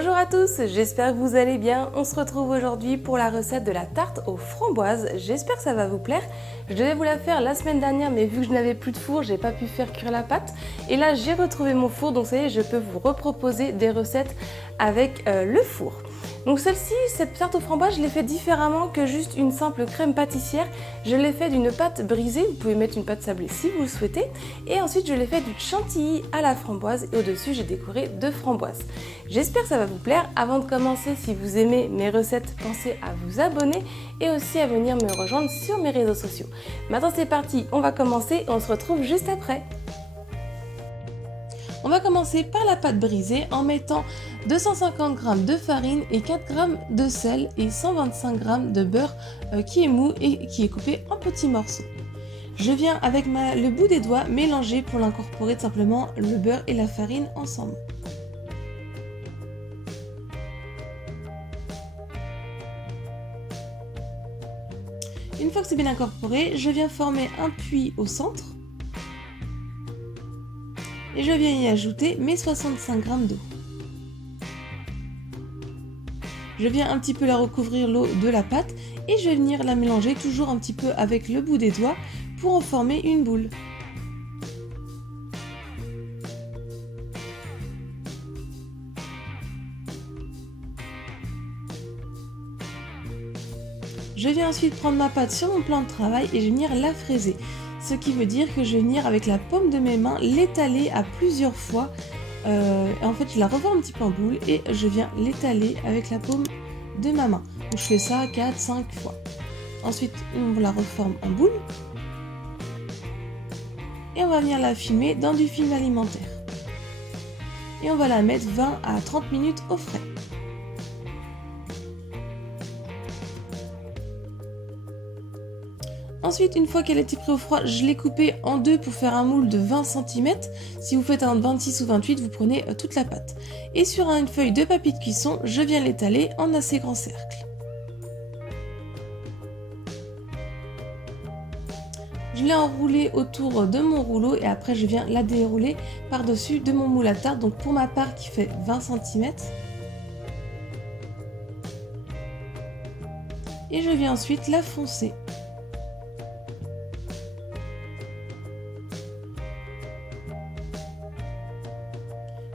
Bonjour à tous, j'espère que vous allez bien. On se retrouve aujourd'hui pour la recette de la tarte aux framboises. J'espère que ça va vous plaire. Je devais vous la faire la semaine dernière, mais vu que je n'avais plus de four, j'ai pas pu faire cuire la pâte. Et là, j'ai retrouvé mon four, donc ça y est, je peux vous reproposer des recettes avec le four. Donc celle-ci, cette tarte aux framboises, je l'ai fait différemment que juste une simple crème pâtissière. Je l'ai fait d'une pâte brisée, vous pouvez mettre une pâte sablée si vous le souhaitez. Et ensuite, je l'ai fait d'une chantilly à la framboise et au-dessus, j'ai décoré de framboises. J'espère que ça va vous plaire. Avant de commencer, si vous aimez mes recettes, pensez à vous abonner et aussi à venir me rejoindre sur mes réseaux sociaux. Maintenant, c'est parti, on va commencer et on se retrouve juste après. On va commencer par la pâte brisée en mettant 250 g de farine et 4 g de sel et 125 g de beurre qui est mou et qui est coupé en petits morceaux. Je viens avec le bout des doigts mélanger pour l'incorporer tout simplement le beurre et la farine ensemble. Une fois que c'est bien incorporé, je viens former un puits au centre. Et je viens y ajouter mes 65 g d'eau. Je viens un petit peu la recouvrir l'eau de la pâte et je vais venir la mélanger toujours un petit peu avec le bout des doigts pour en former une boule. Je vais ensuite prendre ma pâte sur mon plan de travail et je vais venir la fraiser. Ce qui veut dire que je vais venir avec la paume de mes mains l'étaler à plusieurs fois. En fait, je la revois un petit peu en boule et je viens l'étaler avec la paume de ma main. Donc, je fais ça 4-5 fois. Ensuite, on la reforme en boule. Et on va venir la filmer dans du film alimentaire. Et on va la mettre 20 à 30 minutes au frais. Ensuite, une fois qu'elle a été prise au froid, je l'ai coupée en deux pour faire un moule de 20 cm. Si vous faites un 26 ou 28, vous prenez toute la pâte. Et sur une feuille de papier de cuisson, je viens l'étaler en assez grands cercles. Je l'ai enroulé autour de mon rouleau et après je viens la dérouler par-dessus de mon moule à tarte. Donc pour ma part qui fait 20 cm. Et je viens ensuite la foncer.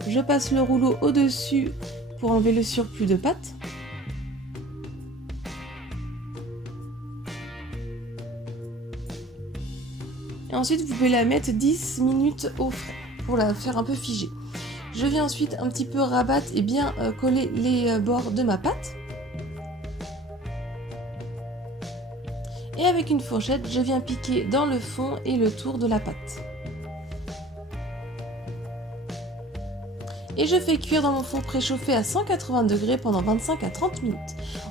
Je passe le rouleau au-dessus pour enlever le surplus de pâte. Et ensuite, vous pouvez la mettre 10 minutes au frais pour la faire un peu figée. Je viens ensuite un petit peu rabattre et bien coller les bords de ma pâte. Et avec une fourchette, je viens piquer dans le fond et le tour de la pâte. Et je fais cuire dans mon four préchauffé à 180 degrés pendant 25 à 30 minutes.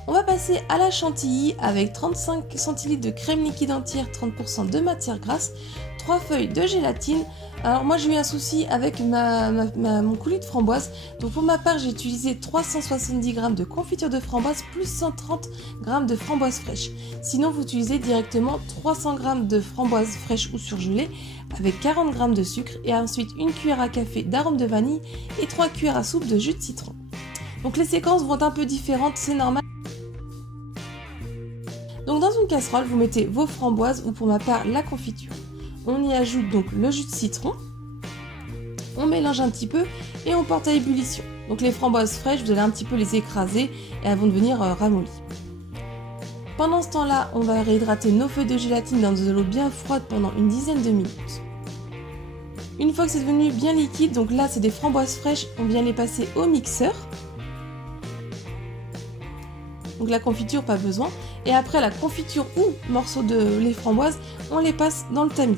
On va passer à la chantilly avec 35 cl de crème liquide entière, 30% de matière grasse, 3 feuilles de gélatine. Alors moi j'ai eu un souci avec mon coulis de framboise. Donc pour ma part j'ai utilisé 370 g de confiture de framboise plus 130 g de framboise fraîche. Sinon vous utilisez directement 300 g de framboise fraîche ou surgelée avec 40 g de sucre et ensuite une cuillère à café d'arôme de vanille et 3 cuillères à soupe de jus de citron. Donc les séquences vont être un peu différentes, c'est normal. Donc dans une casserole, vous mettez vos framboises ou pour ma part la confiture. On y ajoute donc le jus de citron, on mélange un petit peu et on porte à ébullition. Donc les framboises fraîches, vous allez un petit peu les écraser et elles vont devenir ramollies. Pendant ce temps-là, on va réhydrater nos feuilles de gélatine dans de l'eau bien froide pendant une dizaine de minutes. Une fois que c'est devenu bien liquide, donc là c'est des framboises fraîches, on vient les passer au mixeur. Donc la confiture, pas besoin. Et après la confiture ou morceaux de les framboises, on les passe dans le tamis.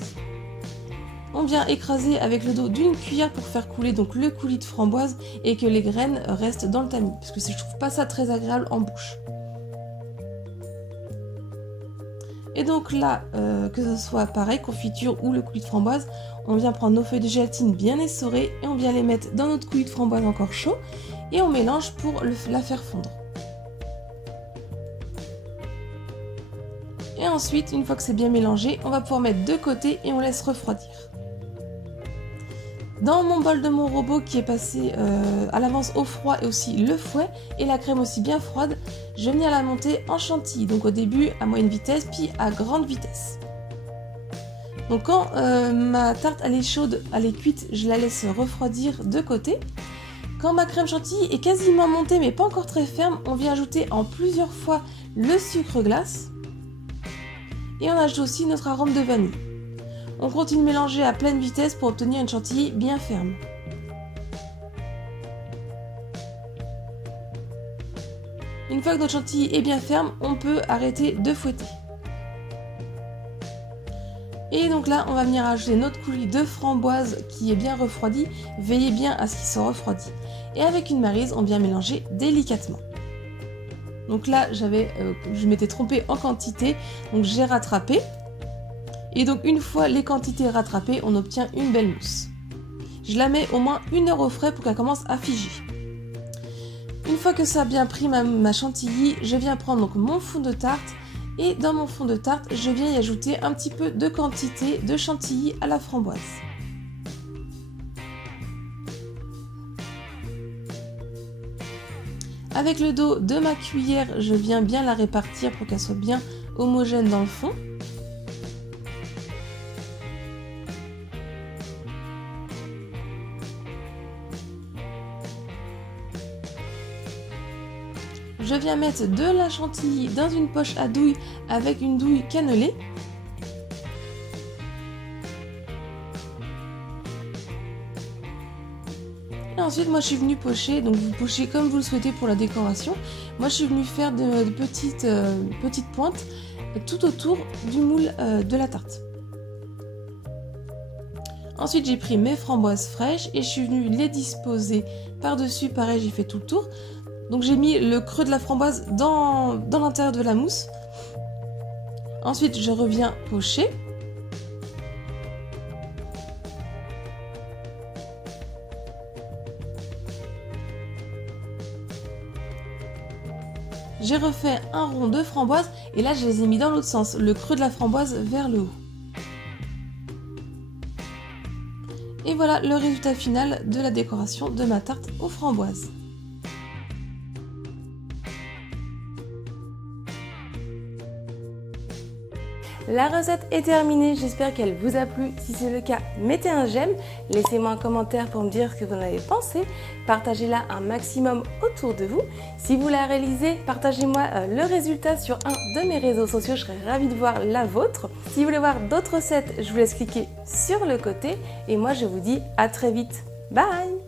On vient écraser avec le dos d'une cuillère pour faire couler donc le coulis de framboise et que les graines restent dans le tamis. Parce que je trouve pas ça très agréable en bouche. Et donc là, que ce soit pareil, confiture ou le coulis de framboise, on vient prendre nos feuilles de gélatine bien essorées et on vient les mettre dans notre coulis de framboise encore chaud et on mélange pour la faire fondre. Et ensuite, une fois que c'est bien mélangé, on va pouvoir mettre de côté et on laisse refroidir. Dans mon bol de mon robot qui est passé à l'avance au froid et aussi le fouet et la crème aussi bien froide, je vais venir la monter en chantilly. Donc au début à moyenne vitesse puis à grande vitesse. Donc quand ma tarte elle est chaude, elle est cuite, je la laisse refroidir de côté. Quand ma crème chantilly est quasiment montée mais pas encore très ferme, on vient ajouter en plusieurs fois le sucre glace. Et on ajoute aussi notre arôme de vanille. On continue de mélanger à pleine vitesse pour obtenir une chantilly bien ferme. Une fois que notre chantilly est bien ferme, on peut arrêter de fouetter. Et donc là, on va venir ajouter notre coulis de framboise qui est bien refroidi. Veillez bien à ce qu'il soit refroidi. Et avec une maryse, on vient mélanger délicatement. Donc là, je m'étais trompée en quantité, donc j'ai rattrapé. Et donc une fois les quantités rattrapées, on obtient une belle mousse. Je la mets au moins 1 heure au frais pour qu'elle commence à figer. Une fois que ça a bien pris ma chantilly, je viens prendre donc mon fond de tarte. Et dans mon fond de tarte, je viens y ajouter un petit peu de quantité de chantilly à la framboise. Avec le dos de ma cuillère, je viens bien la répartir pour qu'elle soit bien homogène dans le fond. Je viens mettre de la chantilly dans une poche à douille avec une douille cannelée. Et ensuite, moi je suis venue pocher, donc vous pochez comme vous le souhaitez pour la décoration. Moi je suis venue faire de petites pointes tout autour du moule de la tarte. Ensuite, j'ai pris mes framboises fraîches et je suis venue les disposer par-dessus. Pareil, j'ai fait tout le tour. Donc j'ai mis le creux de la framboise dans l'intérieur de la mousse. Ensuite, je reviens pocher. J'ai refait un rond de framboise et là je les ai mis dans l'autre sens, le creux de la framboise vers le haut. Et voilà le résultat final de la décoration de ma tarte aux framboises. La recette est terminée, j'espère qu'elle vous a plu. Si c'est le cas, mettez un j'aime, laissez-moi un commentaire pour me dire ce que vous en avez pensé, partagez-la un maximum autour de vous. Si vous la réalisez, partagez-moi le résultat sur un de mes réseaux sociaux, je serais ravie de voir la vôtre. Si vous voulez voir d'autres recettes, je vous laisse cliquer sur le côté et moi je vous dis à très vite. Bye!